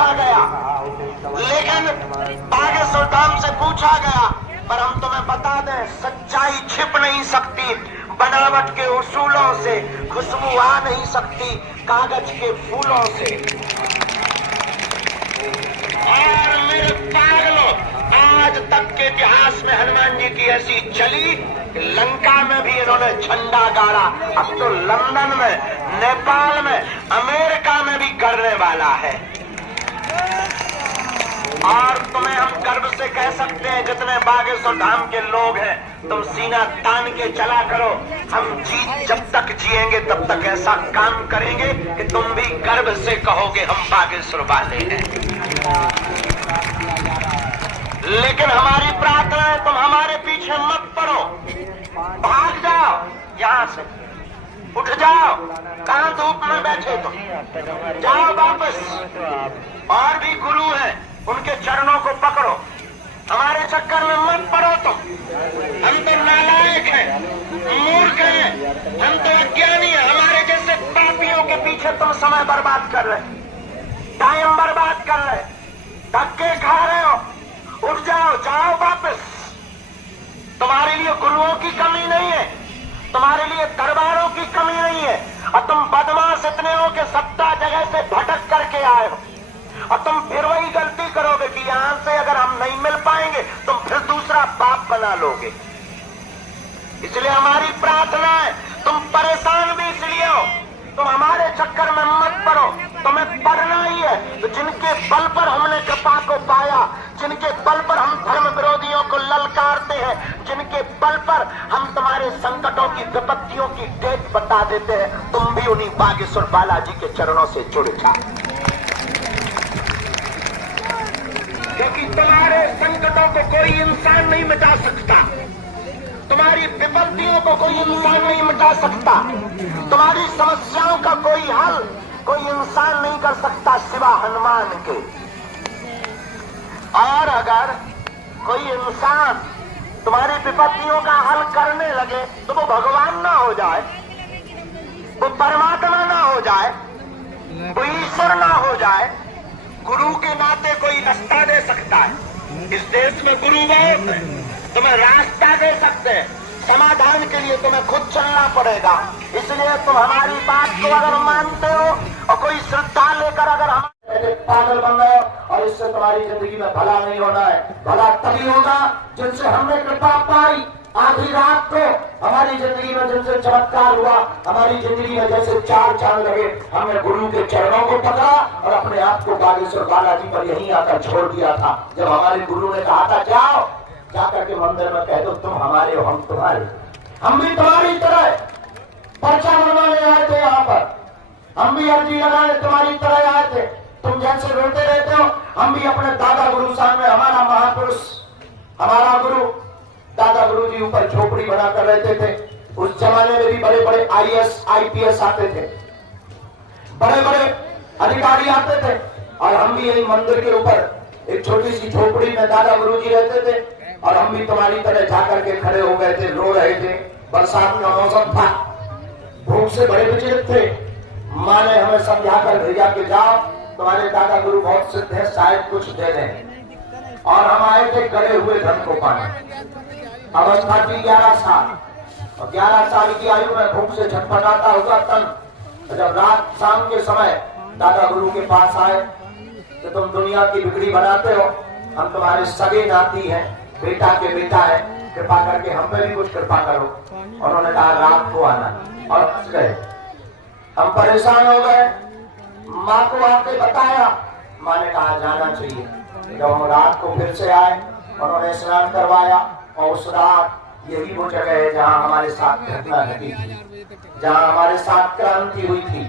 पूछा गया, लेकिन बागेश्वर धाम से पूछा गया, पर हम तुम्हें बता दें सच्चाई छिप नहीं सकती बनावट के उसूलों से, खुशबू आ नहीं सकती कागज के फूलों से। और मेरे पागलों, आज तक के इतिहास में हनुमान जी की ऐसी चली कि लंका में भी इन्होंने झंडा गाड़ा, अब तो लंदन में, नेपाल में, अमेरिका में भी करने वाला है। और तुम्हें हम गर्व से कह सकते हैं जितने बागेश्वर धाम के लोग हैं, तुम सीना तान के चला करो, हम जब तक जिएंगे तब तक ऐसा काम करेंगे कि तुम भी गर्व से कहोगे हम बागेश्वर वाले हैं। लेकिन हमारी प्रार्थना है तुम हमारे पीछे मत पड़ो, भाग जाओ यहां से, उठ जाओ, कहां धूप में बैठे तुम, जाओ वापस। और भी गुरु हैं, उनके चरणों को पकड़ो, हमारे चक्कर में मत पड़ो तुम। हम तो नालायक हैं, मूर्ख हैं, हम तो अज्ञानी हैं, हमारे जैसे पापियों के पीछे तुम समय बर्बाद कर रहे, टाइम बर्बाद कर रहे, धक्के खा रहे हो, उठ जाओ, जाओ वापस। तुम्हारे लिए गुरुओं की कमी नहीं है, तुम्हारे लिए दरबारों की कमी नहीं है, और तुम बदमाश इतने हो कि 70 जगह से भटक करके आए हो, और तुम फिर वही गलती करोगे कि यहां से अगर हम नहीं मिल पाएंगे तुम फिर दूसरा बाप बना लोगे। इसलिए हमारी प्रार्थना है, तुम परेशान भी इसलिए हो, तुम हमारे चक्कर में मत पड़ो, तुम्हें पढ़ना ही है। तो जिनके बल पर हमने कृपा को पाया, जिनके बल पर हम धर्म विरोधियों को ललकारते हैं, जिनके बल पर हम तुम्हारे संकटों की, विपत्तियों की डेट बता देते हैं, तुम भी उन्हीं बागेश्वर बालाजी के चरणों से जुड़ जाओ, क्योंकि तुम्हारे संकटों को कोई इंसान नहीं मिटा सकता, तुम्हारी विपत्तियों को कोई इंसान नहीं मिटा सकता, तुम्हारी समस्याओं का कोई हल कोई इंसान नहीं कर सकता सिवा हनुमान के। और अगर कोई इंसान तुम्हारी विपत्तियों का हल करने लगे तो वो भगवान ना हो जाए, वो परमात्मा ना हो जाए, वो ईश्वर ना हो जाए, गुरु के नाते कोई रास्ता दे सकता है। इस देश में गुरु बहुत है, तुम्हें रास्ता दे सकते हैं, समाधान के लिए तुम्हें खुद चलना पड़ेगा। इसलिए तुम हमारी बात को अगर मानते हो और कोई श्रद्धा लेकर अगर हम पागल बन गए और इससे तुम्हारी जिंदगी में भला नहीं होना है, भला तभी होगा जिनसे हमने कृपा पाई। आधी रात को हमारी जिंदगी में जिनसे चमत्कार हुआ, हमारी जिंदगी में जैसे चार चांद लगे, हमने गुरु के चरणों को पकड़ा और अपने आप को बागेश्वर बालाजी पर यहीं आकर छोड़ दिया था। जब हमारे गुरु ने कहा था जाओ, जाकर के मंदिर में कह दो तुम हमारे हो, हम तुम्हारे, हम भी तुम्हारी तरह पर्चा बनवाने आए थे यहाँ पर, हम भी अर्जी लगाने तुम्हारी तरह आए थे। तुम जैसे रोते रहते हो, हम भी अपने दादा गुरु सामने, हमारा महापुरुष, हमारा गुरु दादा गुरु जी ऊपर झोपड़ी बनाकर रहते थे। उस जमाने में भी बड़े बड़े IAS IPS आते थे, बड़े बड़े अधिकारी आते थे, और हम भी यही मंदिर के ऊपर एक छोटी सी झोपड़ी में दादा गुरु जी रहते थे, और हम भी तुम्हारी तरह जाकर के खड़े हो गए थे, रो रहे थे। बरसात का मौसम था, भूख से बड़े विचलित थे। माँ ने हमें समझा कर भेजा कि जाओ, तुम्हारे दादा गुरु बहुत सिद्ध है, शायद कुछ दे दें। और हम आए थे गड़े हुए धन को पाने। अवस्था थी 11 साल, और 11 साल की आयु में भूख से छटपटाता हुआ तन जब रात शाम के समय दादा गुरु के पास आए कि तुम दुनिया की बिगड़ी बनाते हो, हम तुम्हारे सगे नाती हैं, बेटा के बेटा है, कृपा करके हम पे भी कुछ कृपा करो। उन्होंने कहा रात को आना, और हंस गए। हम परेशान हो गए, माँ को आके बताया, माँ ने कहा जाना चाहिए। जब हम रात को फिर से आए, उन्होंने स्नान करवाया, और उस रात यही वो जगह है जहाँ हमारे साथ घटना घटी थी, जहाँ हमारे साथ क्रांति हुई थी,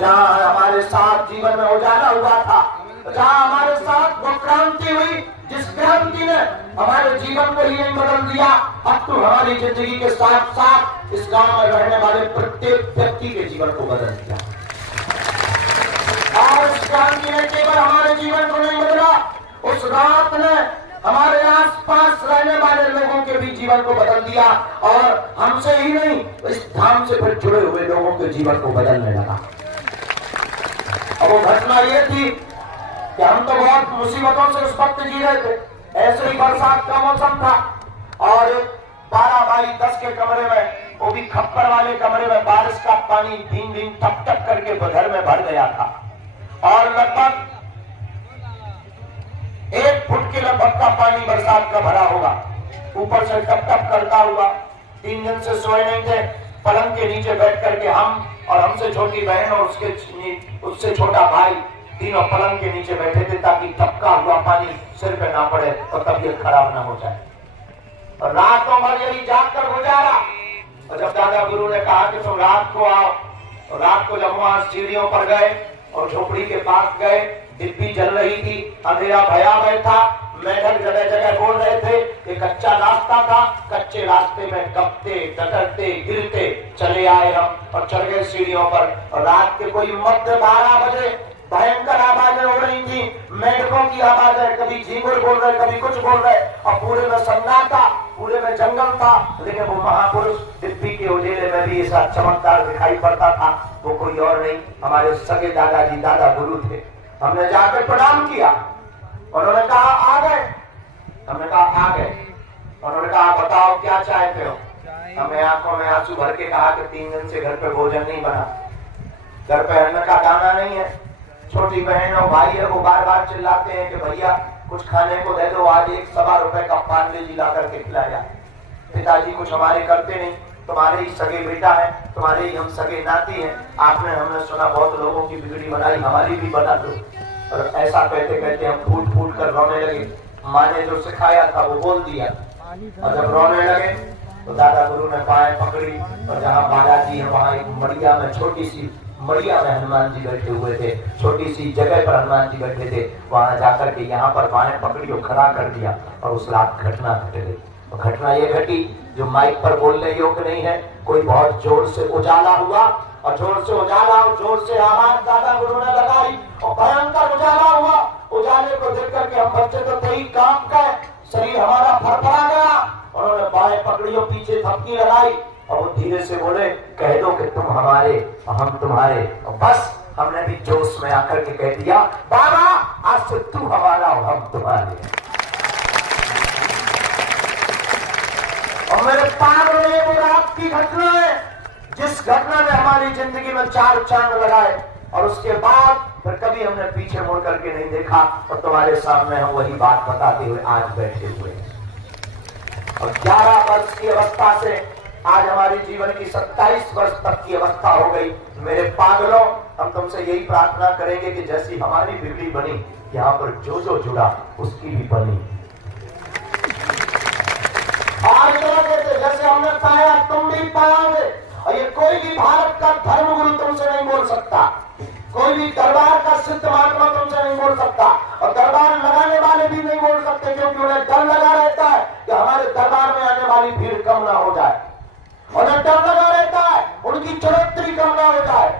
जहाँ हमारे साथ जीवन में उजाला हुआ था, जहाँ हमारे साथ वो क्रांति हुई जिस क्रांति ने हमारे जीवन को ही नहीं बदल दिया, अब तो हमारी जिंदगी के साथ साथ इस गांव में रहने वाले प्रत्येक व्यक्ति के जीवन को बदल दिया। और उस क्रांति ने केवल हमारे जीवन को नहीं बदला, उस रात ने हमारे आसपास रहने वाले लोगों के भी जीवन को बदल दिया, और हमसे ही नहीं, इस धाम से फिर जुड़े हुए लोगों के जीवन को बदलने लगा। अब वो घटना ये थी कि हम तो बहुत मुसीबतों से उस वक्त जी रहे थे। ऐसे ही बरसात का मौसम था और 12 बाई 10 के कमरे में, वो भी खप्पर वाले कमरे में, बारिश का पानी धीम धीम टप टप करके घर में भर गया था और लगभग 1 फुट के लगभग का पानी बरसात का भरा होगा। ऊपर से टप टप करता हुआ 3 दिन से सोए नहीं थे। पलंग के नीचे बैठ करके हम और हमसे छोटी बहन और उससे छोटा भाई तीनों पलंग के नीचे बैठे थे ताकि टपका हुआ पानी सिर पे ना पड़े और तबीयत खराब ना हो जाए। और रातों भर यही जाग कर गुजारा। और जब दादा गुरु ने कहा कि तुम रात को आओ, तो रात को जब वहां सीढ़ियों पर गए और झोपड़ी के पास गए, डिब्बी जल रही थी, अंधेरा भयावह था, मेढक जगह जगह बोल रहे थे कि कच्चा रास्ता था, कच्चे रास्ते में कपते डटरते गिरते चले आए हम और चढ़ गए सीढ़ियों पर। और रात के कोई मध्य 12 बजे भयंकर आवाजें हो रही थी, मेढकों की आवाजें, कभी झींगुर बोल रहे, कभी कुछ बोल रहे और पूरे में सन्नाटा, पूरे में जंगल था। लेकिन वो महापुरुष डिब्बी के उजेले में भी ऐसा चमकदार दिखाई पड़ता था। वो कोई और नहीं, हमारे सगे दादाजी दादा गुरु थे। हमने जाकर प्रणाम किया, उन्होंने कहा आ गए। हमने कहा आ गए। उन्होंने कहा बताओ क्या चाहते हो। हमें आंखों में आंसू भर के कहा कि 3 दिन से घर पे भोजन नहीं बना, घर पे अन्न का दाना नहीं है। छोटी बहन और भाई है, वो बार बार चिल्लाते हैं कि भैया कुछ खाने को दे दो, आज 1 सवा रुपए का पार्ले जी ला करके खिलाया। पिताजी कुछ हमारे करते नहीं, तुम्हारे ही सगे बेटा है, तुम्हारे ही हम सगे नाती हैं, आपने हमने सुना बहुत लोगों की बिगड़ी बनाई, हमारी भी बना दो। और ऐसा कहते कहते हम फूट फूट कर रोने लगे। माँ ने जो सिखाया था वो बोल दिया और जब रोने लगे तो दादा गुरु ने बाएं पकड़ी और जहाँ बालाजी है वहाँ एक मड़िया में, छोटी सी मड़िया में हनुमान जी बैठे हुए थे, छोटी सी जगह पर हनुमान जी बैठे थे। वहां जाकर के यहाँ पर बाएं पकड़ी और खड़ा कर दिया और उस रात घटना घट गई। और घटना ये घटी जो माइक पर बोलने योग्य नहीं है। कोई बहुत जोर से उजाला हुआ और जोर से उजाला और जोर से आवाज दादा गुरु ने लगाई और भयंकर उजाला हुआ। उजाले को देख करके हम बच्चे तो थे ही कांप गए, शरीर हमारा फरफरा गया। उन्होंने बाएं पकड़ी और पीछे थपकी लगाई और वो धीरे से बोले कह दो कि तुम हमारे हम तुम्हारे। और बस हमने भी जोश में आकर के कह दिया बाबा आज से तू हमारा और हम तुम्हारे। और मेरे पार में वो रात की घटना है जिस घटना ने हमारी जिंदगी में 4 चांद लगाए और उसके बाद फिर कभी हमने पीछे मुड़ करके नहीं देखा। और तुम्हारे सामने हम वही बात बताते हुए आज बैठे हुए हैं। और 11 वर्ष की अवस्था से आज हमारे जीवन की 27 वर्ष तक की अवस्था हो गई। मेरे पागलों, हम तुमसे यही प्रार्थना करेंगे कि जैसी हमारी बिगड़ी बनी, यहाँ पर जो जो जुड़ा उसकी भी बनी। आज जैसे हमने पाया तुम भी पाओगे। और ये कोई भी भारत का धर्मगुरु तुमसे नहीं बोल सकता, कोई भी दरबार का सिद्ध महात्मा तुमसे नहीं बोल सकता और दरबार लगाने वाले भी नहीं बोल सकते, क्योंकि उन्हें डर लगा रहता है कि हमारे दरबार में आने वाली भीड़ कम ना हो जाए। उन्हें डर लगा रहता है उनकी चरित्री कम ना हो जाए।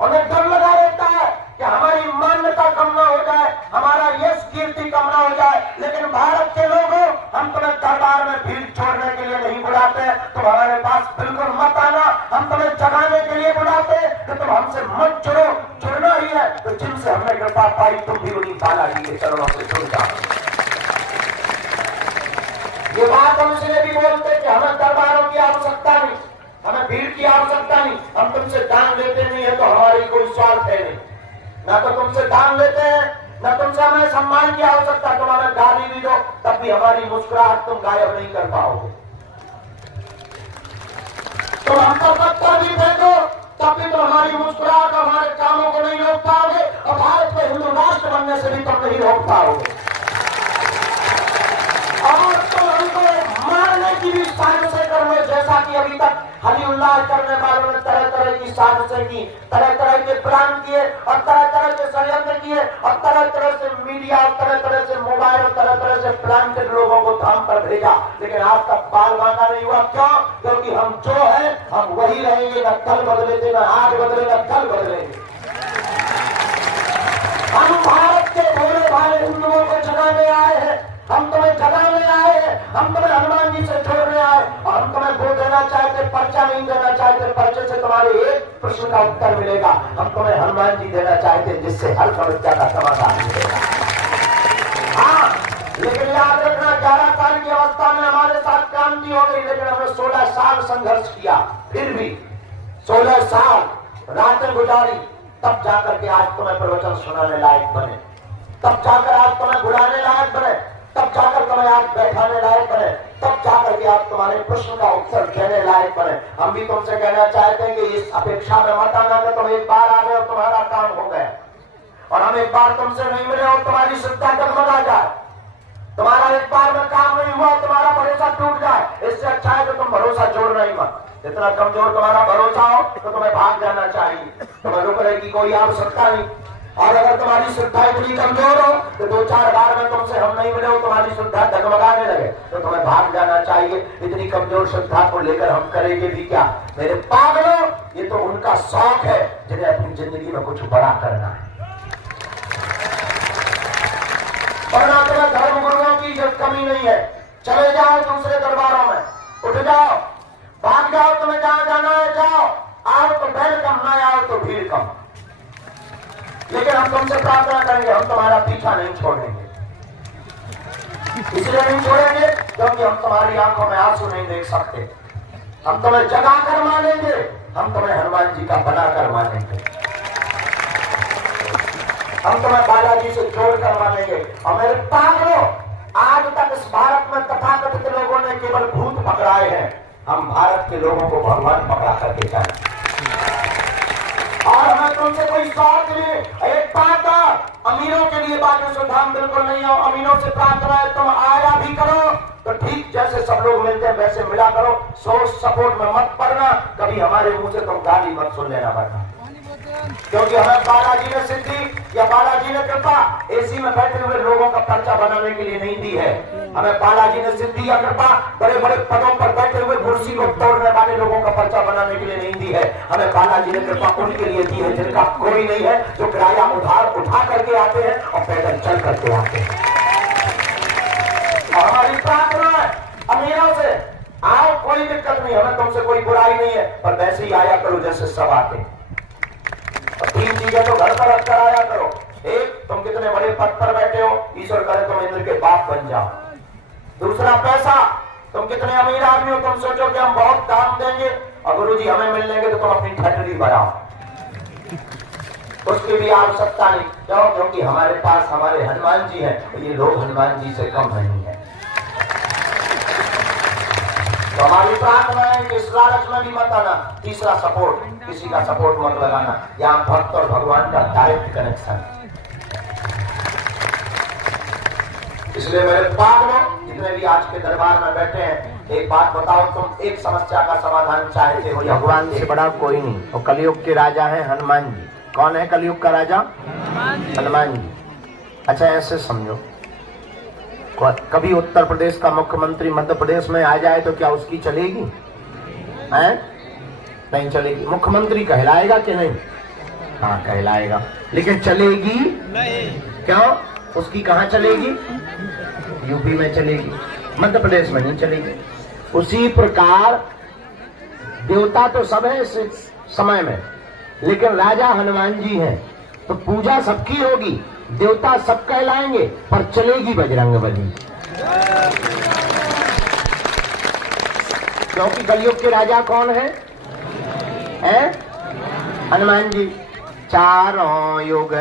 उन्हें डर लगा रहता है कि हमारी मान्यता कम ना हो जाए, हमारा यश कीर्ति कम ना हो जाए। लेकिन भारत के लोगों, हम तुम्हें दरबार में भीड़ छोड़ने के लिए नहीं बुलाते, तुम हमारे पास बिल्कुल मत आना। हम तुम्हें जगाने के लिए बुलाते कि तुम हमसे मत जुड़ो। जुड़ना ही है तो जिनसे हमने कृपा पाई तुम भी उन्हीं बालाजी के चरणों से जुड़ जाओ। ये बात हम इसलिए भी बोलते कि हमें दरबारों की आवश्यकता नहीं, हमें भीड़ की आवश्यकता नहीं। हम तुमसे दान लेते नहीं है तो हमारी कोई स्वार्थ है नहीं, ना तो तुमसे दान लेते हैं, ना तुमसे हमें सम्मान की आवश्यकता। तुम हमें गाली भी दो तब भी हमारी मुस्कुराहट तुम गायब नहीं कर पाओगे। तुम हम पर पत्थर भी फेंको तब भी तुम हमारी मुस्कुराहट और हमारे कामों को नहीं रोक पाओगे और भारत में हिंदू राष्ट्र बनने से भी तुम नहीं रोक पाओगे। और तुम हमको मारने की भी साजिशें करोगे, जैसा कि अभी तक हली उल्लाह करने वालों ने तरह तरह की साजिशें की, तरह तरह के प्लान किए और तरह तरह के षड्यंत्र किए और तरह तरह से मीडिया और तरह तरह से मोबाइल और तरह तरह से प्लांटेड लोगों को थाम पर भेजा। लेकिन आज तक बाल बांका नहीं हुआ। क्यों? क्योंकि हम जो है हम वही रहेंगे, न कल बदले थे, न आज बदले, न कल बदलेंगे। हम भारत के भोले भाले हिंदुओं को जगाने आए हैं, हम तुम्हें जगाने आए हैं, हम तुम्हें हनुमान जी से जोड़ने आए और हम तुम्हें वो देना चाहते, पर्चा नहीं देना चाहते। पर्चे से तुम्हारे एक प्रश्न का उत्तर मिलेगा। हम तुम्हें हनुमान जी देना चाहते जिससे हर समस्या का समाधान मिलेगा। शांति हो गई, लेकिन हमने 16 साल संघर्ष किया, फिर भी 16 साल रातें गुजारी, तब जाकर के आज तुम्हें प्रवचन सुनाने लायक बने, तब जाकर आज तुम्हें बुलाने लायक बने, तब जाकर तुम्हें आज बैठाने लायक बने, तब जाकर के आज तुम्हारे प्रश्न का उत्तर देने लायक बने। हम भी तुमसे कहना चाहते हैं कि इस अपेक्षा में मत आना कि तुम एक बार आ गए और तुम्हारा काम हो गया, और हम एक बार तुमसे नहीं मिले और तुम्हारी श्रद्धा डगमगा जाए, तुम्हारा एक बार में काम नहीं हुआ, तुम्हारा भरोसा टूट जाए। इससे अच्छा है कि तुम भरोसा जोड़ना ही मत। जितना कमजोर तुम्हारा भरोसा हो तो तुम्हें भाग जाना चाहिए, तुम्हें रुकने की कोई आवश्यकता नहीं। और अगर तुम्हारी श्रद्धा इतनी कमजोर हो तो 2-4 बार में तुमसे हम नहीं मिले हो, तुम्हारी श्रद्धा डगमगाने लगे, तो तुम्हें भाग जाना चाहिए। इतनी कमजोर श्रद्धा को लेकर हम करेंगे भी क्या? मेरे पागलों, ये तो उनका शौक है जिन्हें अपनी जिंदगी में कुछ बड़ा करना है। और तुम्हें धर्म गुरुओं की जब कमी नहीं है, चले जाओ दूसरे दरबारों में, उठ जाओ, भाग जाओ, तुम्हें जहां जाना है जाओ, आओ तो बैल कम, ना आओ तो भीड़ कम। लेकिन हम तुमसे प्रार्थना करेंगे, हम तुम्हारा पीछा नहीं छोड़ेंगे। इसलिए नहीं छोड़ेंगे क्योंकि हम तुम्हारी आंखों में आंसू नहीं देख सकते। हम तुम्हें जगा कर मानेंगे, हम तुम्हें हनुमान जी का बनाकर मानेंगे, हम तुम्हें बालाजी से जोड़कर मानेंगे। और मेरे पागलों, आज तक इस भारत में तथाकथित लोगों ने केवल भूत पकड़ाए हैं, हम भारत के लोगों को भगवान पकड़ा करके जाए। और हमें तुमसे कोई स्वार्थ नहीं। एक बात, अमीरों के लिए बागेश्वर धाम बिल्कुल नहीं हो। अमीरों से प्रार्थना है तुम आया भी करो तो ठीक जैसे सब लोग मिलते हैं वैसे मिला करो, सोर्स सपोर्ट में मत पड़ना, कभी हमारे मुंह से तुम गाली मत सुन लेना वरना। क्योंकि हमें बालाजी ने सिद्धि या बालाजी ने कृपा एसी में बैठे हुए लोगों का पर्चा बनाने के लिए नहीं दी है। हमें बालाजी ने सिद्धि या कृपा बड़े बड़े पदों पर बैठे हुए कुर्सी को तोड़ने वाले लोगों का पर्चा बनाने के लिए नहीं दी है। हमें बालाजी ने कृपा उनके लिए दी है जिनका कोई नहीं है, जो किराया उधार उठा करके आते हैं और पैदल चल करके आते हैं। और हमारी प्रार्थना है अमीरों से, आओ कोई दिक्कत नहीं, हमें तुमसे कोई बुराई नहीं है, पर वैसे ही आया करो जैसे सब आते हैं। 3 चीजें तो घर पर रखकर आया करो। एक, तुम कितने बड़े पद पर बैठे हो, ईश्वर करे तुम इंद्र के बाप बन जाओ। दूसरा, पैसा, तुम कितने अमीर आदमी हो, तुम सोचो कि हम बहुत दाम देंगे और गुरुजी हमें मिल लेंगे तो तुम अपनी फैक्ट्री बढ़ाओ, उसकी भी आवश्यकता नहीं। क्यों? क्योंकि हमारे पास हमारे हनुमान जी हैं, ये लोग हनुमान जी से कम नहीं है। तो हमारी प्रार्थना है कि इस लालच में भी मत आना। तीसरा, सपोर्ट, किसी का सपोर्ट मत लगाना। यहाँ भक्त और भगवान का डायरेक्ट कनेक्शन। इसलिए मेरे पागलों, जितने भी आज के दरबार में बैठे हैं, एक बात बताओ, तुम एक समस्या का समाधान चाहते हो, भगवान से बड़ा कोई नहीं। और कलयुग के राजा है हनुमान जी। कौन है कलयुग का राजा? हनुमान जी। अच्छा, ऐसे समझो, कभी उत्तर प्रदेश का मुख्यमंत्री मध्य प्रदेश में आ जाए तो क्या उसकी चलेगी? हैं? नहीं चलेगी। मुख्यमंत्री कहलाएगा कि नहीं? हाँ कहलाएगा, लेकिन चलेगी नहीं। क्यों? उसकी कहाँ चलेगी? यूपी में चलेगी, मध्य प्रदेश में नहीं चलेगी। उसी प्रकार देवता तो सब है इस समय में, लेकिन राजा हनुमान जी हैं, तो पूजा सबकी होगी, देवता सब कहलाएंगे, पर चलेगी बजरंगबली। क्योंकि कलयुग के राजा कौन है? हनुमान जी। चारों युग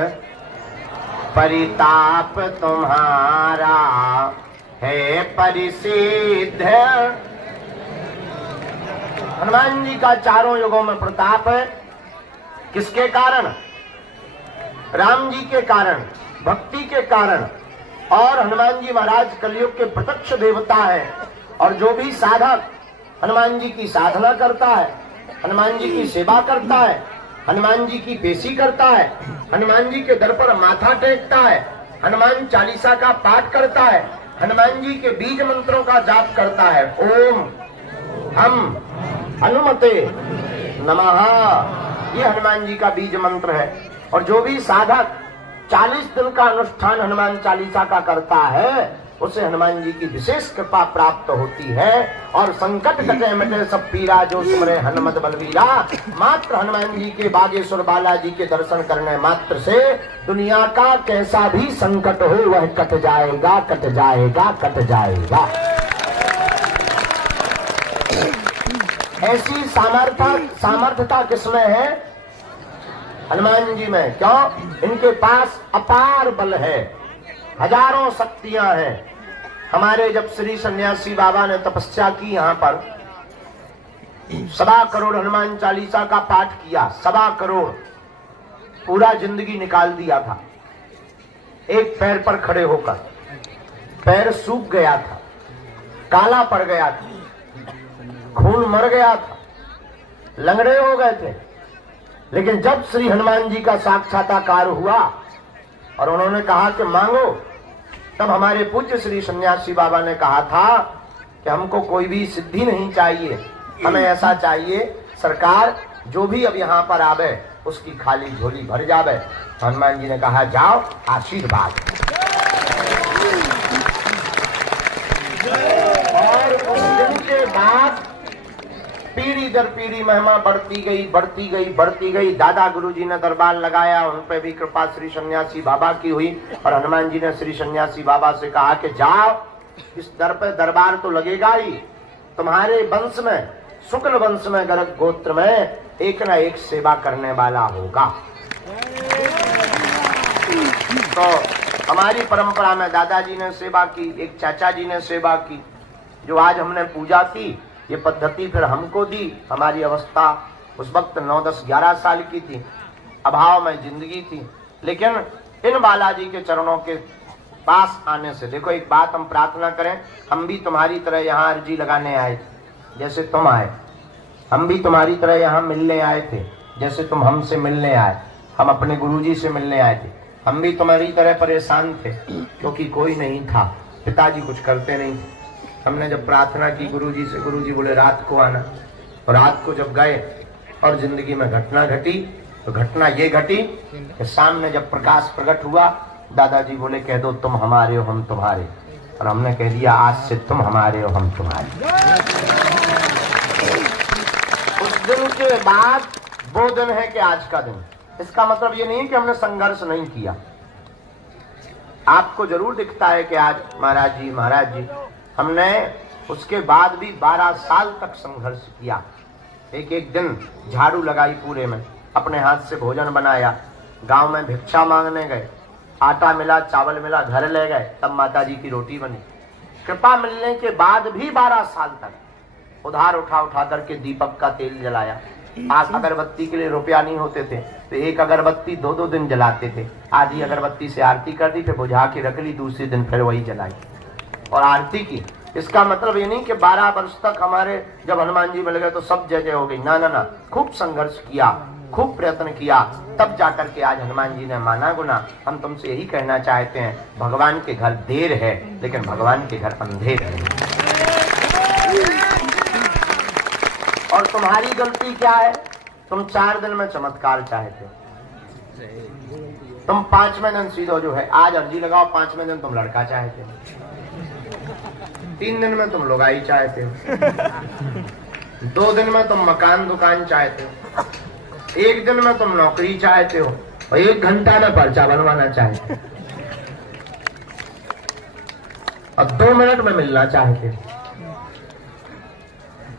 परिताप तुम्हारा है परिसिद्ध। हनुमान जी का चारों युगों में प्रताप है। किसके कारण? राम जी के कारण, भक्ति के कारण। और हनुमान जी महाराज कलयुग के प्रत्यक्ष देवता है। और जो भी साधक हनुमान जी की साधना करता है, हनुमान जी की सेवा करता है, हनुमान जी की पेशी करता है, हनुमान जी के दर पर माथा टेकता है, हनुमान चालीसा का पाठ करता है, हनुमान जी के बीज मंत्रों का जाप करता है, ओम हम हनुमते नमः, ये हनुमान जी का बीज मंत्र है। और जो भी साधक 40 दिन का अनुष्ठान हनुमान चालीसा का करता है, उसे हनुमान जी की विशेष कृपा प्राप्त होती है। और संकट कटे मिटे सब पीरा, जो सुमरे हनुमत बलवीरा। मात्र हनुमान जी के बागेश्वर बालाजी के दर्शन करने मात्र से दुनिया का कैसा भी संकट हो वह कट जाएगा, कट जाएगा, कट जाएगा। ऐसी सामर्थ्यता किसमें है? हनुमान जी में। क्यों? इनके पास अपार बल है, हजारों शक्तियां हैं। हमारे जब श्री सन्यासी बाबा ने तपस्या की यहाँ पर, 1.25 करोड़ हनुमान चालीसा का पाठ किया, 1.25 करोड़, पूरा जिंदगी निकाल दिया था एक पैर पर खड़े होकर। पैर सूख गया था, काला पड़ गया था, खून मर गया था, लंगड़े हो गए थे। लेकिन जब श्री हनुमान जी का साक्षात्कार हुआ और उन्होंने कहा कि मांगो, तब हमारे पूज्य श्री सन्यासी बाबा ने कहा था कि हमको कोई भी सिद्धि नहीं चाहिए, हमें ऐसा चाहिए सरकार जो भी अब यहाँ पर आवे उसकी खाली झोली भर जावे। हनुमान जी ने कहा जाओ, आशीर्वाद। और उस दिन के बाद पीढ़ी दर पीढ़ी महिमा बढ़ती गई, बढ़ती गई, बढ़ती गई। दादा गुरुजी ने दरबार लगाया, उन पे भी कृपा श्री सन्यासी बाबा की हुई। और हनुमान जी ने श्री सन्यासी बाबा से कहा कि जाओ, इस दर पे दरबार तो लगेगा ही, तुम्हारे वंश में, शुक्ल वंश में, गर्ग गोत्र में एक ना एक सेवा करने वाला होगा। तो हमारी परंपरा में दादाजी ने सेवा की, एक चाचा जी ने सेवा की। जो आज हमने पूजा की, ये पद्धति फिर हमको दी। हमारी अवस्था उस वक्त 9, 10, 11 साल की थी, अभाव में जिंदगी थी। लेकिन इन बालाजी के चरणों के पास आने से, देखो एक बात हम प्रार्थना करें, हम भी तुम्हारी तरह यहाँ अर्जी लगाने आए थे जैसे तुम आए, हम भी तुम्हारी तरह यहाँ मिलने आए थे जैसे तुम हमसे मिलने आए। हम अपने गुरुजी से मिलने आए थे, हम भी तुम्हारी तरह परेशान थे क्योंकि कोई नहीं था, पिताजी कुछ करते नहीं थे। हमने जब प्रार्थना की गुरुजी से, गुरुजी बोले रात को आना। और रात को जब गए और जिंदगी में घटना घटी, तो घटना ये घटी कि सामने जब प्रकाश प्रकट हुआ, दादाजी बोले कह दो तुम हमारे हो हम तुम्हारे। और हमने कह दिया आज से तुम हमारे हो हम तुम्हारे। उस दिन के बाद वो दिन है कि आज का दिन। इसका मतलब ये नहीं कि हमने संघर्ष नहीं किया। आपको जरूर दिखता है कि आज महाराज जी, हमने उसके बाद भी 12 साल तक संघर्ष किया। एक एक दिन झाड़ू लगाई पूरे में, अपने हाथ से भोजन बनाया, गांव में भिक्षा मांगने गए, आटा मिला, चावल मिला, घर ले गए, तब माता जी की रोटी बनी। कृपा मिलने के बाद भी 12 साल तक उधार उठा करके दीपक का तेल जलाया। आज अगरबत्ती के लिए रुपया नहीं होते थे तो एक अगरबत्ती 2-2 दिन जलाते थे। आधी अगरबत्ती से आरती कर दी, फिर बुझा के रख ली, दूसरे दिन फिर वही जलाई और आरती की। इसका मतलब ये नहीं कि 12 वर्ष तक हमारे जब हनुमान जी मिल गए तो सब जय जय हो गई। ना ना ना, खूब संघर्ष किया, खूब प्रयत्न किया, तब जाकर के आज हनुमान जी ने माना गुना। हम तुमसे यही कहना चाहते हैं, भगवान के घर देर है लेकिन भगवान के घर अंधेर है। और तुम्हारी गलती क्या है? तुम 4 दिन में चमत्कार चाहते हो। तुम 5वें दिन सीधो जो है, आज अर्जी लगाओ, 5वें दिन तुम लड़का चाहते हो, 3 दिन में तुम लुगाई चाहते हो, 2 दिन में तुम मकान दुकान चाहते हो, 1 दिन में तुम नौकरी चाहते हो और 1 घंटा में पर्चा बनवाना चाहते हो और 2 मिनट में मिलना चाहते हो।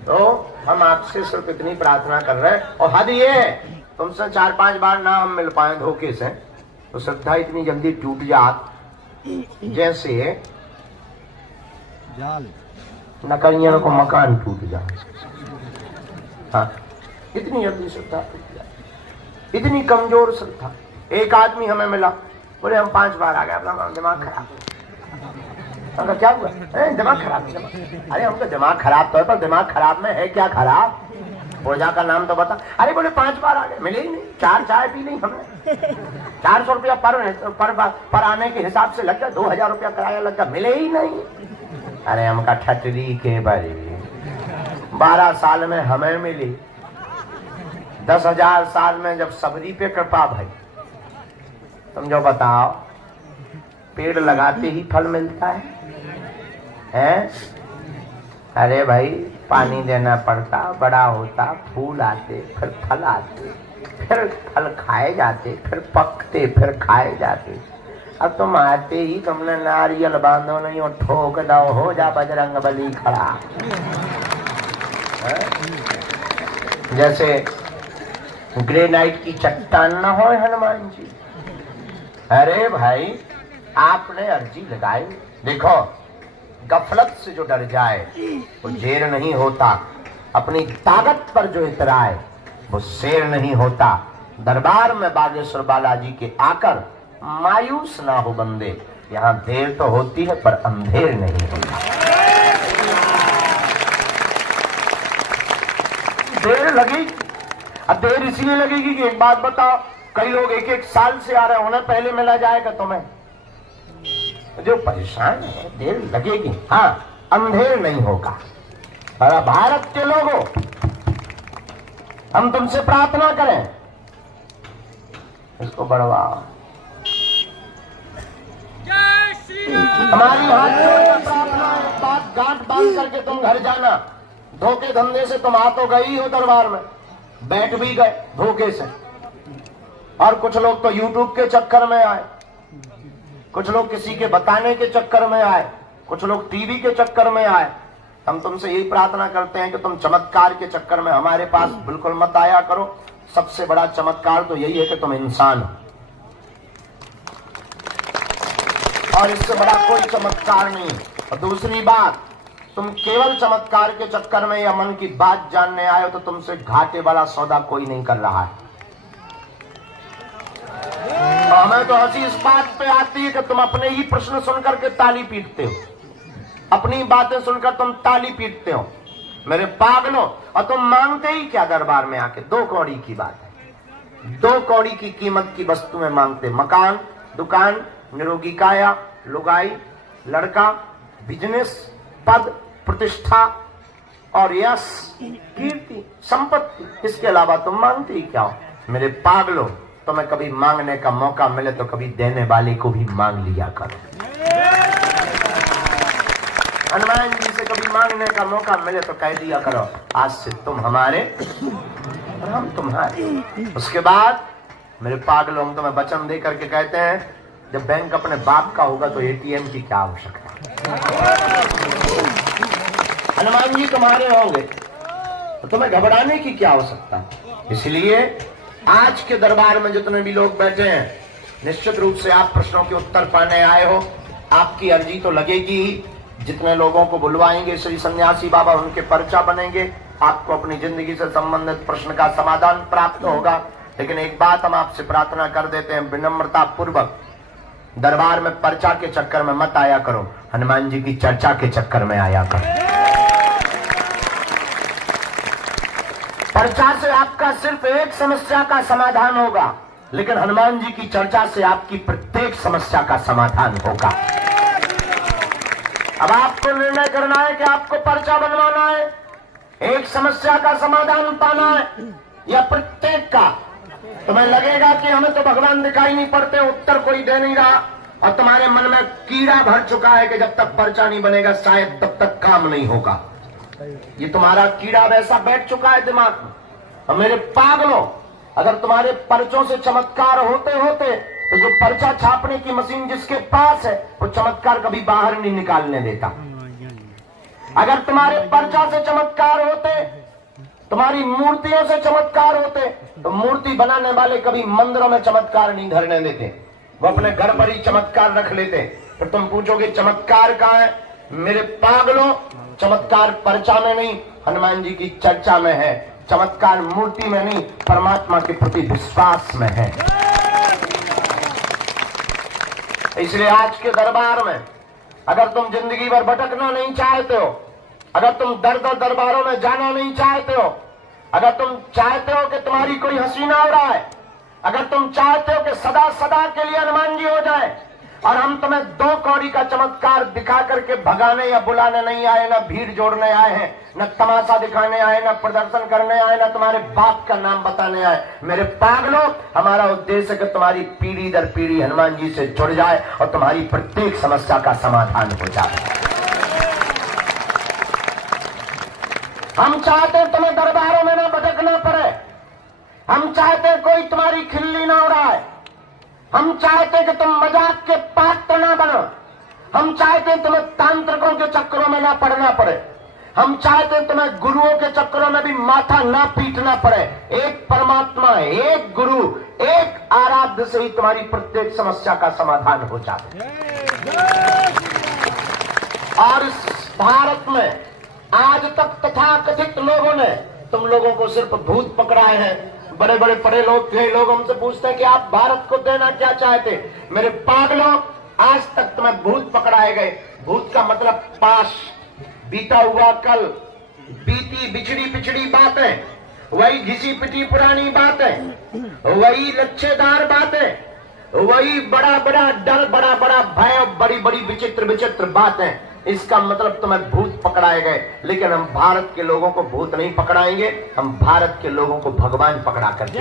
तो हम आपसे सिर्फ इतनी प्रार्थना कर रहे हैं। और हद ये है, तुमसे 4-5 बार ना हम मिल पाए धोखे से तो श्रद्धा इतनी जल्दी टूट जात जैसे नकलियों को मकान टूट जाए। हाँ, इतनी जल्दी श्रद्धा टूट जाए, इतनी कमजोर श्रद्धा। एक आदमी हमें मिला, बोले हम 5 बार आ गए, अपना दिमाग खराब। हमका क्या हुआ? दिमाग खराब है। अरे हमका दिमाग खराब तो है, पर दिमाग खराब में है क्या खराब? पूजा का नाम तो बता। अरे बोले 5 बार आ गए, मिले ही नहीं। 4 चाय पी नहीं हमने, 400 रुपया पर आने के हिसाब से लग गया, 2000 रुपया किराया लग गया, मिले ही नहीं। अरे हमका ठटरी के बारे 12 साल में हमें मिली, 10,000 साल में जब सबरी पे कृपा भाई। तुम जो बताओ, पेड़ लगाते ही फल मिलता है? अरे भाई पानी देना पड़ता, बड़ा होता, फूल आते, फिर फल आते, फिर फल खाए जाते, फिर पकते, फिर खाए जाते। अब तुम आते ही तुमने नारियल बांधो नहीं और ठोक दो, हो जा बजरंग बली खड़ा। जैसे ग्रेनाइट की चट्टान ना हो हनुमान जी। अरे भाई आपने अर्जी लगाई, देखो गफलत से जो डर जाए वो जेर नहीं होता, अपनी ताकत पर जो इतराए वो शेर नहीं होता। दरबार में बागेश्वर बालाजी के आकर मायूस ना हो बंदे, यहाँ देर तो होती है पर अंधेर नहीं होता। देर लगेगी, अब देर इसलिए लगेगी कि एक बात बताओ, कई लोग एक एक साल से आ रहे, उन्हें पहले मिला जाएगा तुम्हें, जो परेशान है देर लगेगी, हाँ अंधेर नहीं होगा। और भारत के लोगों, हम तुमसे प्रार्थना करें, इसको बढ़वाओ, हमारी हाथ जोड़कर प्रार्थना है, बात गांठ बांध करके तुम घर जाना। धोखे धंधे से तुम आ तो गई हो दरबार में, बैठ भी गए धोखे से, और कुछ लोग तो यूट्यूब के चक्कर में आए, कुछ लोग किसी के बताने के चक्कर में आए, कुछ लोग टीवी के चक्कर में आए। हम तुमसे यही प्रार्थना करते हैं कि तुम चमत्कार के चक्कर में हमारे पास बिल्कुल मत आया करो। सबसे बड़ा चमत्कार तो यही है कि तुम इंसान हो, और इससे बड़ा कोई चमत्कार नहीं। और दूसरी बात, तुम केवल चमत्कार के चक्कर में या मन की बात जानने आए हो तो तुमसे घाटे वाला सौदा कोई नहीं कर रहा है। हमें तो हंसी इस बात पे आती है कि तुम अपने ही प्रश्न सुनकर के ताली पीटते हो, अपनी बातें सुनकर तुम ताली पीटते हो मेरे पागलों, और तुम मांगते ही क्या दरबार में आके? 2 कौड़ी की बात है, 2 कौड़ी की कीमत की वस्तुएं मांगते, मकान, दुकान, निरोगी काया, लुगाई, लड़का, बिजनेस, पद, प्रतिष्ठा और यश, कीर्ति, संपत्ति, इसके अलावा तुम मांगते ही क्या हो मेरे पागलों? तुम्हें कभी मांगने का मौका मिले तो कभी देने वाले को भी मांग लिया करो। हनुमान जी से कभी मांगने का मौका मिले तो कह दिया करो, आज से तुम हमारे और हम तुम्हारे। उसके बाद मेरे पागलों, हम तुम्हें वचन दे करके कहते हैं, जब बैंक अपने बाप का होगा तो एटीएम की क्या आवश्यकता? हनुमान जी तुम्हारे होंगे तो तुम्हें घबराने की क्या आवश्यकता? इसलिए आज के दरबार में जितने भी लोग बैठे हैं, निश्चित रूप से आप प्रश्नों के उत्तर पाने आए हो, आपकी अर्जी तो लगेगी ही। जितने लोगों को बुलवाएंगे श्री सन्यासी बाबा, उनके पर्चा बनेंगे, आपको अपनी जिंदगी से संबंधित प्रश्न का समाधान प्राप्त होगा। लेकिन एक बात हम आपसे प्रार्थना कर देते हैं, विनम्रता पूर्वक दरबार में पर्चा के चक्कर में मत आया करो, हनुमान जी की चर्चा के चक्कर में आया करो। पर्चा से आपका सिर्फ एक समस्या का समाधान होगा, लेकिन हनुमान जी की चर्चा से आपकी प्रत्येक समस्या का समाधान होगा। अब आपको निर्णय करना है कि आपको पर्चा बनवाना है, एक समस्या का समाधान पाना है, या प्रत्येक का। तुम्हें लगेगा कि हमें तो भगवान दिखाई नहीं पड़ते, उत्तर कोई दे नहीं रहा, और तुम्हारे मन में कीड़ा भर चुका है कि जब तक पर्चा नहीं बनेगा शायद तब तक काम नहीं होगा। ये तुम्हारा कीड़ा वैसा बैठ चुका है दिमाग में। और मेरे पागलों, अगर तुम्हारे पर्चों से चमत्कार होते होते तो जो पर्चा छापने की मशीन जिसके पास है वो चमत्कार कभी बाहर नहीं निकालने देता। अगर तुम्हारे पर्चा से चमत्कार होते, तुम्हारी मूर्तियों से चमत्कार होते, तो मूर्ति बनाने वाले कभी मंदिरों में चमत्कार नहीं धरने देते, वो अपने घर पर ही चमत्कार रख लेते। फिर तुम पूछोगे चमत्कार कहाँ है? मेरे पागलों, चमत्कार पर्चा में नहीं, हनुमान जी की चर्चा में है। चमत्कार मूर्ति में नहीं, परमात्मा के प्रति विश्वास में है। इसलिए आज के दरबार में अगर तुम जिंदगी भर भटकना नहीं चाहते हो, अगर तुम दर दर दरबारों में जाना नहीं चाहते हो, अगर तुम चाहते हो कि तुम्हारी कोई हंसी ना उड़ाए, अगर तुम चाहते हो कि सदा सदा के लिए हनुमान जी हो जाए, और हम तुम्हें 2 कौड़ी का चमत्कार दिखा करके भगाने या बुलाने नहीं आए, ना भीड़ जोड़ने आए हैं, न तमाशा दिखाने आए, न प्रदर्शन करने आए, न तुम्हारे बाप का नाम बताने आए। मेरे पागलों, हमारा उद्देश्य है कि तुम्हारी पीढ़ी दर पीढ़ी हनुमान जी से जुड़ जाए और तुम्हारी प्रत्येक समस्या का समाधान हो जाए। हम चाहते हैं तुम्हें दरबारों में ना भटकना पड़े, हम चाहते हैं कोई तुम्हारी खिल्ली ना उड़ाए, हम चाहते हैं कि तुम मजाक के पात्र ना बनो, हम चाहते हैं तुम्हें तांत्रिकों के चक्करों में ना पड़ना पड़े, हम चाहते हैं तुम्हें गुरुओं के चक्करों में भी माथा ना पीटना पड़े। एक परमात्मा है, एक गुरु, एक आराध्य से ही तुम्हारी प्रत्येक समस्या का समाधान हो जाता है। और इस भारत में आज तक तथाकथित लोगों ने तुम लोगों को सिर्फ भूत पकड़ाए हैं। बड़े बड़े पढ़े लोग थे, लोग हमसे पूछते हैं कि आप भारत को देना क्या चाहते। मेरे पागलों, आज तक तुम्हें भूत पकड़ाए गए। भूत का मतलब पास, बीता हुआ कल, बीती बिछड़ी पिछड़ी बातें, वही घिसी पिटी पुरानी बातें, वही लच्छेदार बातें, वही बड़ा बड़ा डर, बड़ा बड़ा भय, बड़ी बड़ी विचित्र विचित्र बातें। इसका मतलब तुम्हें भूत पकड़ाए गए। लेकिन हम भारत के लोगों को भूत नहीं पकड़ाएंगे, हम भारत के लोगों को भगवान पकड़ा करके।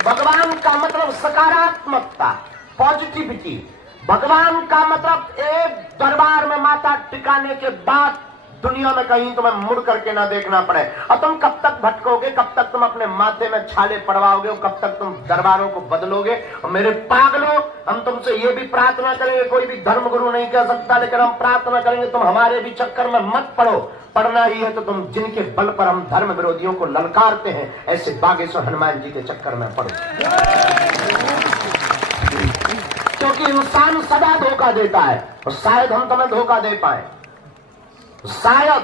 भगवान का मतलब सकारात्मकता, पॉजिटिविटी। भगवान का मतलब एक दरबार में माथा टिकाने के बाद दुनिया में कहीं तुम्हें मुड़ करके ना देखना पड़े। और तुम कब तक भटकोगे, कब तक तुम अपने माथे में छाले पड़वाओगे, कब तक तुम दरबारों को बदलोगे। और मेरे पागलों, हम तुमसे ये भी प्रार्थना करेंगे, कोई भी धर्म गुरु नहीं कह सकता, लेकिन हम प्रार्थना करेंगे तुम हमारे भी चक्कर में मत पड़ो। पढ़ना ही है तो तुम जिनके बल पर हम धर्म विरोधियों को ललकारते हैं, ऐसे बागेश्वर हनुमान जी के चक्कर में पड़ो। क्योंकि इंसान सदा धोखा देता है और शायद हम तुम्हें धोखा दे पाए, शायद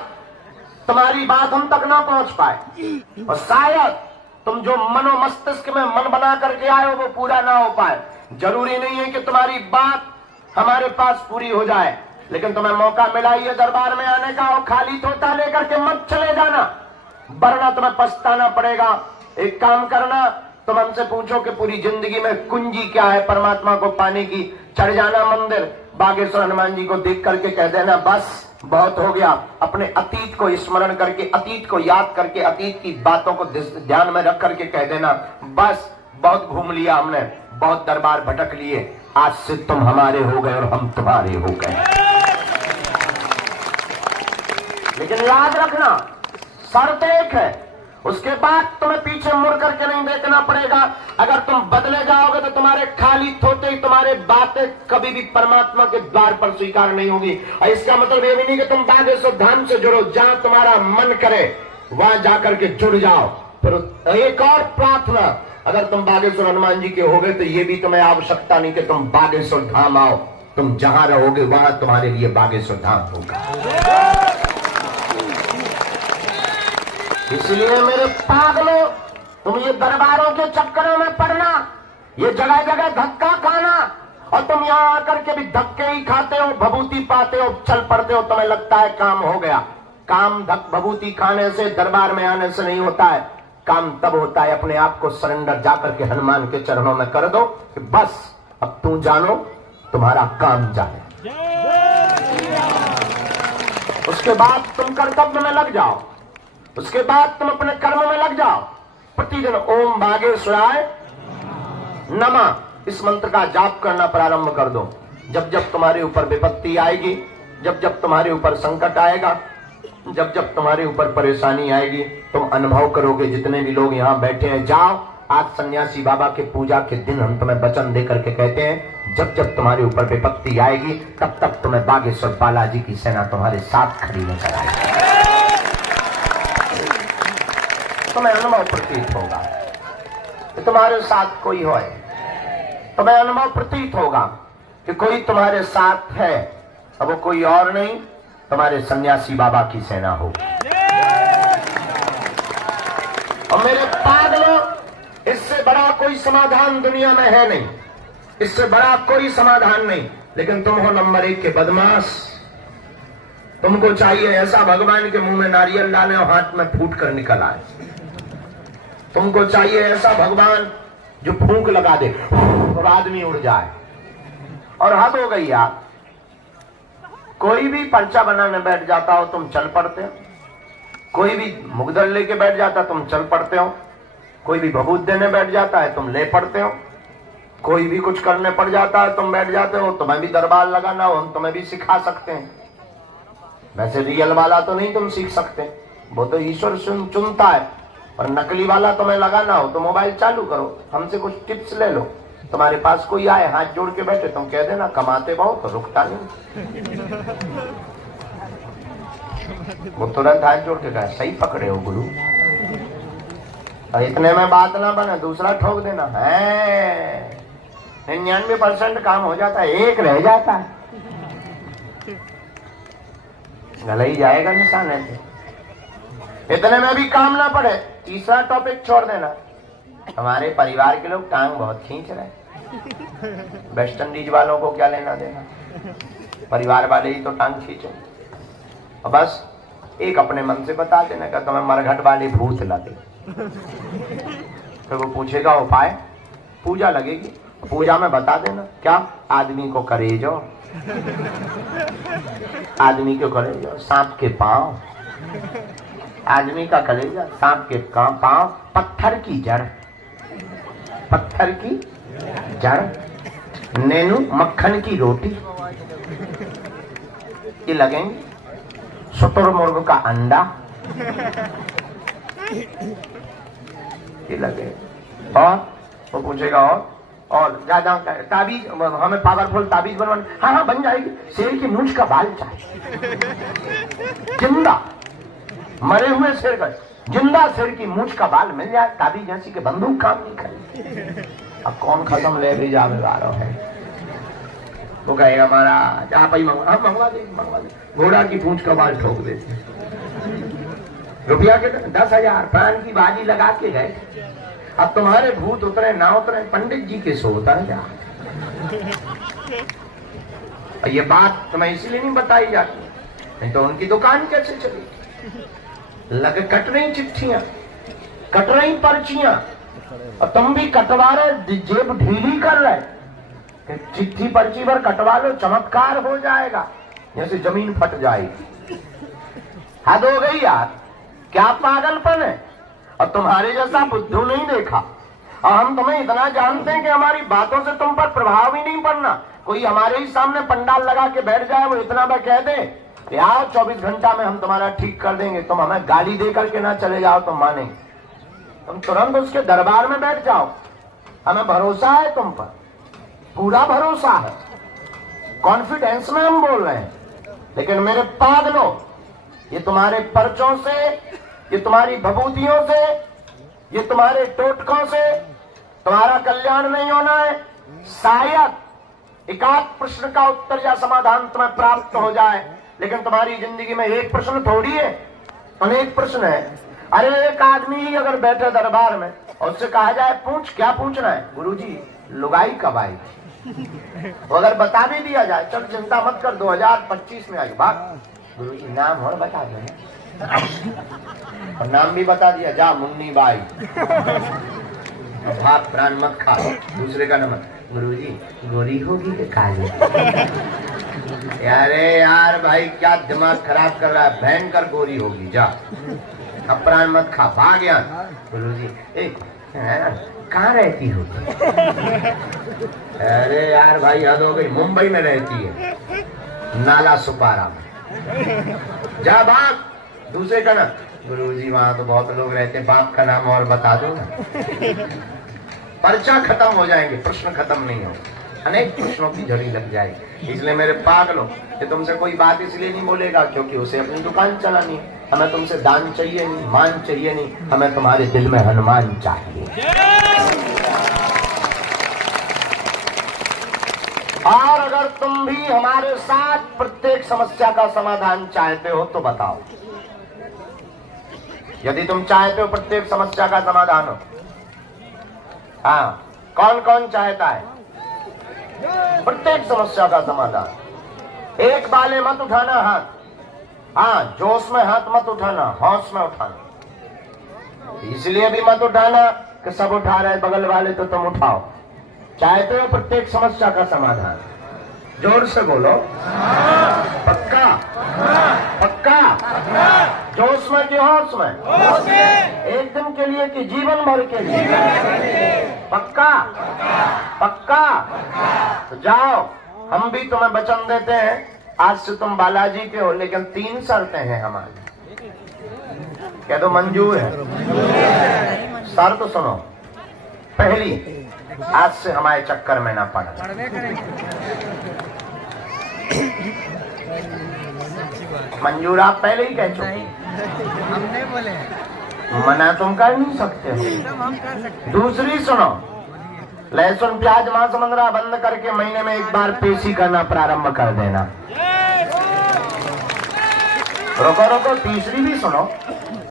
तुम्हारी बात हम तक ना पहुंच पाए, और शायद तुम जो मनो मस्तिष्क में मन बना करके आए हो वो पूरा ना हो पाए। जरूरी नहीं है कि तुम्हारी बात हमारे पास पूरी हो जाए, लेकिन तुम्हें मौका मिला ही है दरबार में आने का, और खाली तोता लेकर के मत चले जाना, वरना तुम्हें पछताना पड़ेगा। एक काम करना, तुम हमसे पूछो कि पूरी जिंदगी में कुंजी क्या है परमात्मा को पाने की, चढ़ जाना मंदिर, बागेश्वर हनुमान जी को देख करके कह देना बस बहुत हो गया। अपने अतीत को स्मरण करके, अतीत को याद करके, अतीत की बातों को ध्यान में रख करके कह देना बस बहुत घूम लिया हमने, बहुत दरबार भटक लिए, आज से तुम हमारे हो गए और हम तुम्हारे हो गए। लेकिन याद रखना, शर्त एक है, उसके बाद तुम्हें पीछे मुड़ करके नहीं देखना पड़ेगा। अगर तुम बदले जाओगे तो तुम्हारे खाली थोते ही तुम्हारे बातें कभी भी परमात्मा के द्वार पर स्वीकार नहीं होगी। और इसका मतलब ये भी नहीं कि तुम बागेश्वर धाम से जुड़ो, जहां तुम्हारा मन करे वहां जाकर के जुड़ जाओ। फिर एक और प्रार्थना, अगर तुम बागेश्वर हनुमान जी के हो गए तो ये भी तुम्हें आवश्यकता नहीं कि तुम बागेश्वर धाम आओ, तुम जहां रहोगे वहां तुम्हारे लिए बागेश्वर धाम होगा। इसलिए मेरे पागलों, तुम ये दरबारों के चक्करों में पड़ना, ये जगह जगह धक्का खाना, और तुम यहां आकर के भी धक्के ही खाते हो, भभूति पाते हो, चल पड़ते हो, तुम्हें लगता है काम हो गया। काम भभूति खाने से, दरबार में आने से नहीं होता है। काम तब होता है अपने आप को सरेंडर जाकर के हनुमान के चरणों में कर दो कि बस अब तू जानो, तुम्हारा काम जाने। उसके बाद तुम कर्तव्य में लग जाओ, उसके बाद तुम अपने कर्म में लग जाओ। प्रतिदिन ओम बागेश्वराय नमः इस मंत्र का जाप करना प्रारंभ कर दो। जब जब तुम्हारे ऊपर विपत्ति आएगी, जब जब तुम्हारे ऊपर संकट आएगा, जब जब तुम्हारे ऊपर परेशानी आएगी, तुम अनुभव करोगे। जितने भी लोग यहाँ बैठे हैं, जाओ आज सन्यासी बाबा के पूजा के दिन हम तुम्हें वचन दे करके कहते हैं, जब जब तुम्हारे ऊपर विपत्ति आएगी तब तक तुम्हें बागेश्वर बालाजी की सेना तुम्हारे साथ खड़ी नजर आएगी। तुम्हें अनुभव प्रतीत होगा कि तुम्हारे साथ कोई है, तुम्हें अनुभव प्रतीत होगा कि कोई तुम्हारे साथ है, अब वो कोई और नहीं, तुम्हारे सन्यासी बाबा की सेना होगी। और मेरे पागलों, इससे बड़ा कोई समाधान दुनिया में है नहीं, इससे बड़ा कोई समाधान नहीं। लेकिन तुम हो नंबर 1 के बदमाश। तुमको चाहिए ऐसा भगवान के मुंह में नारियल डाले और हाथ में फूट कर निकल आए। तुमको चाहिए ऐसा भगवान जो फूंक लगा दे और आदमी उड़ जाए। और हद हो गई यार, कोई भी पर्चा बनाने बैठ जाता हो तुम चल पड़ते हो, कोई भी मुगदर लेके बैठ जाता तुम चल पड़ते हो, कोई भी भभूत देने बैठ जाता है तुम ले पड़ते हो, कोई भी कुछ करने पड़ जाता है तुम बैठ जाते हो। तुम्हें भी दरबार लगाना हो हम तुम्हें भी सिखा सकते हैं। वैसे रियल वाला तो नहीं तुम सीख सकते, वो तो ईश्वर चुनता है। और नकली वाला तुम्हें लगाना हो तो मोबाइल चालू करो, हमसे कुछ टिप्स ले लो, तुम्हारे पास कोई आए हाथ जोड़ के बैठे, तुम कह देना कमाते बहुत तो रुकता नहीं। वो तुरंत हाथ जोड़ के कहा सही पकड़े हो गुरु, और इतने में बात ना बने दूसरा ठोक देना है। 99% काम हो जाता है, एक रह जाता है, गला ही जाएगा निशान ऐसे। इतने में भी काम ना पड़े, तीसरा टॉपिक छोड़ देना। हमारे परिवार के लोग टांग बहुत खींच रहे हैं, वेस्ट इंडीज वालों को क्या लेना देना, परिवार वाले ही तो टांग खींचे। और बस एक अपने मन से बता देना कि तुम्हें मरघट वाले भूत लगे, तो वो पूछेगा उपाय, पूजा लगेगी, पूजा में बता देना क्या आदमी को करेजो, आदमी को करेजो सांप के पांव, आदमी का कलेजा सांप के पांव, पत्थर की जड़, पत्थर की जड़, नेनू मक्खन की रोटी, ये लगेंगे। शुतुरमुर्ग का अंडा ये लगे। और वो पूछेगा और ज्यादा ताबीज, हमें पावरफुल ताबीज बनवानी, हाँ हाँ बन जाएगी। शेर की मूंछ का बाल चाहिए, जिंदा मरे हुए शेर का, जिंदा शेर की मूंछ का बाल मिल जाए, ताबीज जैसी के बंदूक काम नहीं करे। अब कौन खत्म ले भी जावेदार है, वो कहेगा महाराज आप ही मंगवा दे, घोड़ा की पूंछ का बाल ठोक देते, रुपया के 10,000 प्राण की बाजी लगा के गए। अब तुम्हारे भूत उतरे ना उतरे, पंडित जी के सो उतर जा। ये बात तुम्हें इसलिए नहीं बताई जाती, नहीं तो उनकी दुकान कैसे चली। लग कट रही चिट्ठियां, कट रही पर्चियां, और तुम भी कटवा रहे, जेब ढीली कर रहे। चिट्ठी पर्ची पर कटवा लो, चमत्कार हो जाएगा, जैसे जमीन फट जाएगी। हद हो गई यार, क्या पागलपन है। और तुम्हारे जैसा बुद्धू नहीं देखा, और हम तुम्हें इतना जानते हैं कि हमारी बातों से तुम पर प्रभाव ही नहीं पड़ना। कोई हमारे ही सामने पंडाल लगा के बैठ जाए, वो इतना मैं कह दे यार 24 घंटा में हम तुम्हारा ठीक कर देंगे, तुम हमें गाली दे करके ना चले जाओ तो मानेंगे, तुम तुरंत उसके दरबार में बैठ जाओ। हमें भरोसा है तुम पर, पूरा भरोसा है, कॉन्फिडेंस में हम बोल रहे हैं। लेकिन मेरे पागलों, ये तुम्हारे पर्चों से, ये तुम्हारी भभूतियों से, ये तुम्हारे टोटकों से तुम्हारा कल्याण नहीं होना है। शायद एकाध प्रश्न का उत्तर या समाधान तुम्हें प्राप्त हो जाए, लेकिन तुम्हारी जिंदगी में एक प्रश्न थोड़ी है, अनेक प्रश्न है। अरे एक आदमी ही अगर बैठे दरबार में और उससे कहा जाए पूछ, क्या पूछना है? गुरुजी लुगाई कब आई? अगर बता भी दिया जाए, चल चिंता मत कर 2025 में आई बात, गुरुजी नाम और बता दो, और नाम भी बता दिया, जा मुन्नी बाई, भात प्राण मत खा, दूसरे का नमक, गुरुजी गोरी होगी कि काली? अरे यार भाई क्या दिमाग खराब कर रहा है, भयंकर गोरी होगी, जा अब प्राण मत खा, भाग यहाँ। गुरुजी कहाँ रहती हो? अरे यार भाई हद हो गई, मुंबई में रहती है, नाला सुपारा में, जा भाग। दूसरे का ना, गुरुजी वहां तो बहुत लोग रहते, बाप का नाम और बता दो ना। पर्चा खत्म हो जाएंगे, प्रश्न खत्म नहीं हो, अनेक प्रश्नों की झड़ी लग जाएगी। इसलिए मेरे पागलों, कि तुमसे कोई बात इसलिए नहीं बोलेगा क्योंकि उसे अपनी दुकान चलानी है। हमें तुमसे दान चाहिए नहीं, मान चाहिए नहीं, हमें तुम्हारे दिल में हनुमान चाहिए। और अगर तुम भी हमारे साथ प्रत्येक समस्या का समाधान चाहते हो तो बताओ। यदि तुम चाहते हो प्रत्येक समस्या का समाधान हो, हाँ, कौन कौन चाहता है प्रत्येक समस्या का समाधान? एक बाले मत उठाना हाथ, हाँ, जोश में हाथ मत उठाना, होश में उठाना। इसलिए भी मत उठाना कि सब उठा रहे बगल वाले तो तुम उठाओ। चाहते हो प्रत्येक समस्या का समाधान? जोर से बोलो, पक्का? पक्का? जोश में कि होश में? एक दिन के लिए कि जीवन भर के लिए? पक्का? पक्का? तो जाओ, हम भी तुम्हें वचन देते हैं, आज से तुम बालाजी के हो, लेकिन 3 शर्तें हैं हमारी। कह दो मंजूर है? शर्त सुनो, पहली, आज से हमारे चक्कर में ना पड़ा। मंजूर आप पहले ही कह चुके, हम नहीं बोले, मना तुम कर नहीं सकते हो। हम कर सकते। दूसरी सुनो, लहसुन प्याज मांस मंगरा बंद करके महीने में एक बार पेशी करना प्रारंभ कर देना। रोको रोको, तीसरी भी सुनो,